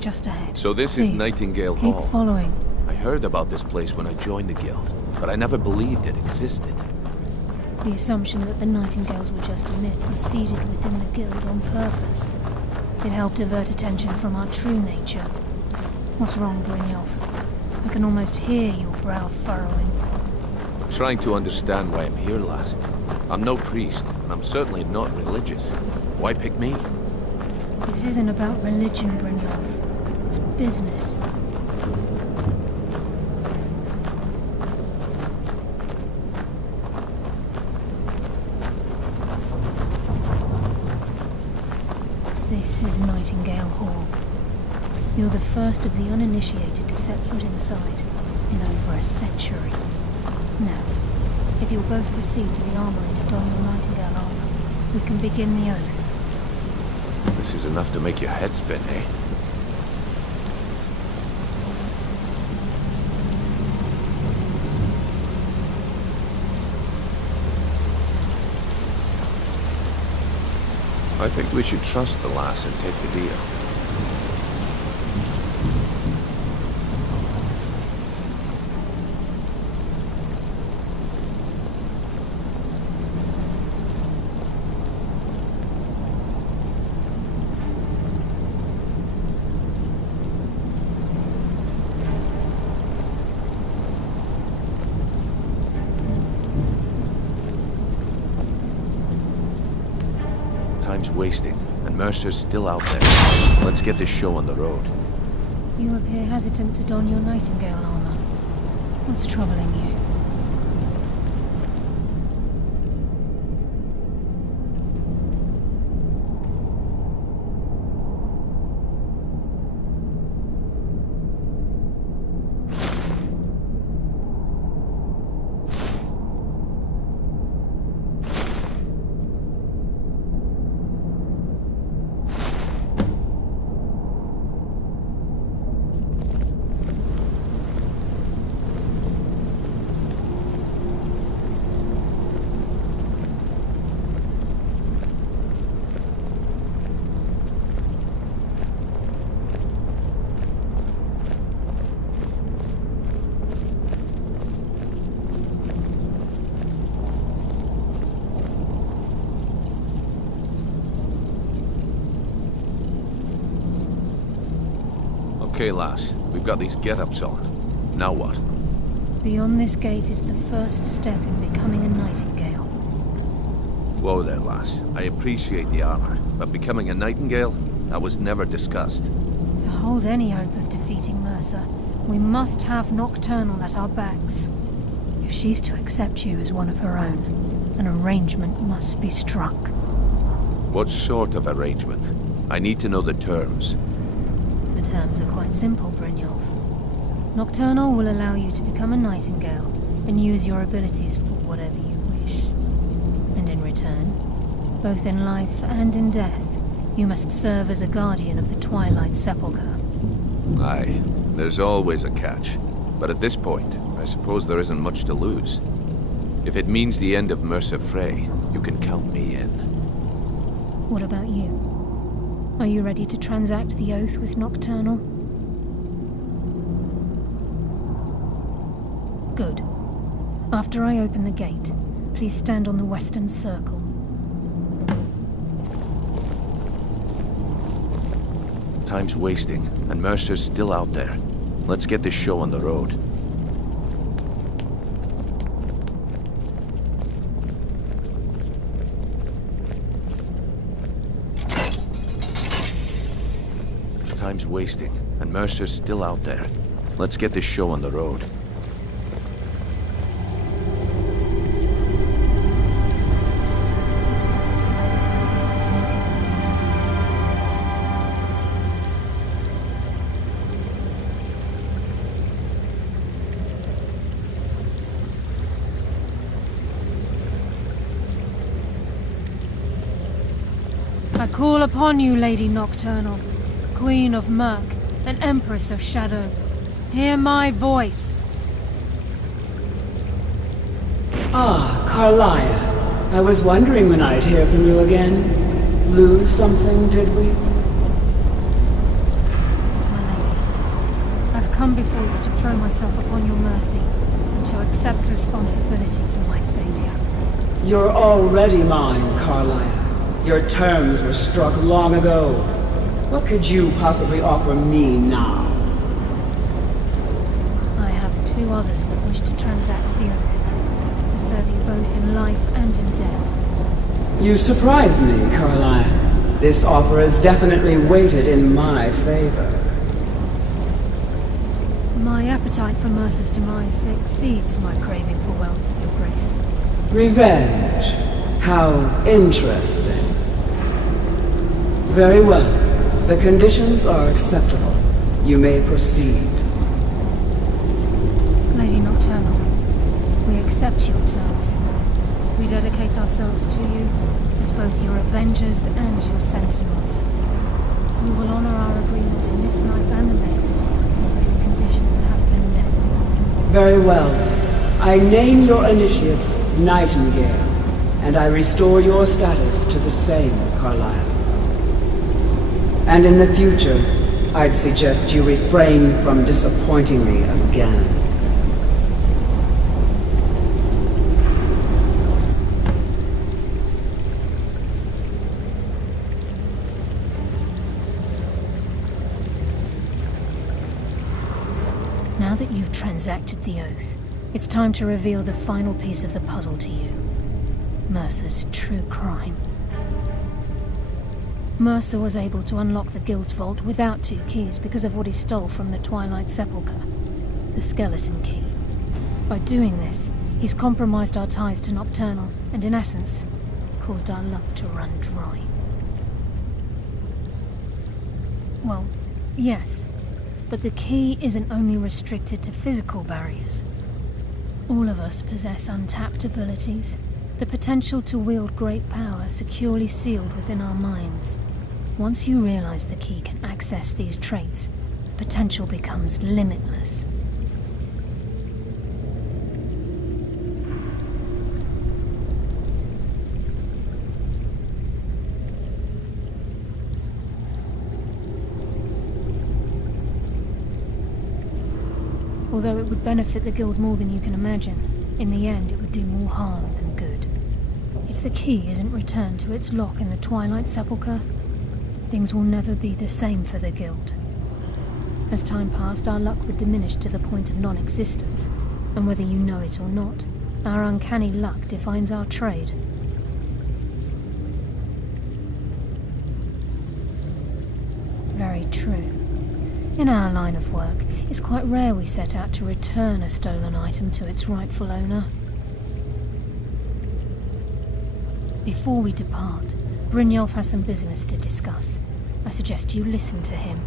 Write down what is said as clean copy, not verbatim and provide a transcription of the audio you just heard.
just ahead. So this Please, is Nightingale keep Hall. following. I heard about this place when I joined the guild, but I never believed it existed. The assumption that the Nightingales were just a myth was seeded within the guild on purpose. It helped divert attention from our true nature. What's wrong, Brynjolf? I can almost hear your brow furrowing. I'm trying to understand why I'm here, lass. I'm no priest, and I'm certainly not religious. Why pick me? This isn't about religion, Brynjolf. It's business. This is Nightingale Hall. You're the first of the uninitiated to set foot inside in over a century. Now, if you'll both proceed to the armory to don your Nightingale armor, we can begin the oath. This is enough to make your head spin, eh? I think we should trust the lass and take the deal. Time's wasting, and Mercer's still out there. Let's get this show on the road. You appear hesitant to don your Nightingale armor. What's troubling you? Okay, lass. We've got these get-ups on. Now what? Beyond this gate is the first step in becoming a Nightingale. Whoa there, lass. I appreciate the armor, but becoming a Nightingale? That was never discussed. To hold any hope of defeating Mercer, we must have Nocturnal at our backs. If she's to accept you as one of her own, an arrangement must be struck. What sort of arrangement? I need to know the terms. The terms are quite simple, Brynjolf. Nocturnal will allow you to become a Nightingale and use your abilities for whatever you wish. And in return, both in life and in death, you must serve as a guardian of the Twilight Sepulchre. Aye, there's always a catch. But at this point, I suppose there isn't much to lose. If it means the end of Mercer Frey, you can count me in. What about you? Are you ready to transact the oath with Nocturnal? Good. After I open the gate, please stand on the western circle. Time's wasting, and Mercer's still out there. Let's get this show on the road. Time's wasting, and Mercer's still out there. Let's get this show on the road. I call upon you, Lady Nocturnal, Queen of Murk, and Empress of Shadow. Hear my voice. Ah, Carlia. I was wondering when I'd hear from you again. Lose something, did we? My come before you to throw myself upon your mercy and to accept responsibility for my failure. You're already mine, Carlia. Your terms were struck long ago. What could you possibly offer me now? I have two others that wish to transact the oath, to serve you both in life and in death. You surprise me, Carlia. This offer is definitely weighted in my favor. My appetite for Mercer's demise exceeds my craving for wealth, Your Grace. Revenge. How interesting. Very well. The conditions are acceptable. You may proceed. Lady Nocturnal, we accept your terms. We dedicate ourselves to you as both your avengers and your sentinels. We will honor our agreement in this life and the next until the conditions have been met. Very well. I name your initiates Nightingale, and I restore your status to the same, Carlisle. And in the future, I'd suggest you refrain from disappointing me again. Now that you've transacted the oath, it's time to reveal the final piece of the puzzle to you. Mercer's true crime. Mercer was able to unlock the Guild's vault without 2 keys because of what he stole from the Twilight Sepulchre, the skeleton key. By doing this, he's compromised our ties to Nocturnal and, in essence, caused our luck to run dry. Well, yes, but the key isn't only restricted to physical barriers. All of us possess untapped abilities, the potential to wield great power securely sealed within our minds. Once you realize the key can access these traits, the potential becomes limitless. Although it would benefit the Guild more than you can imagine, in the end it would do more harm than good. If the key isn't returned to its lock in the Twilight Sepulchre, things will never be the same for the Guild. As time passed, our luck would diminish to the point of non-existence, and whether you know it or not, our uncanny luck defines our trade. Very true. In our line of work, it's quite rare we set out to return a stolen item to its rightful owner. Before we depart, Brynjolf has some business to discuss. I suggest you listen to him.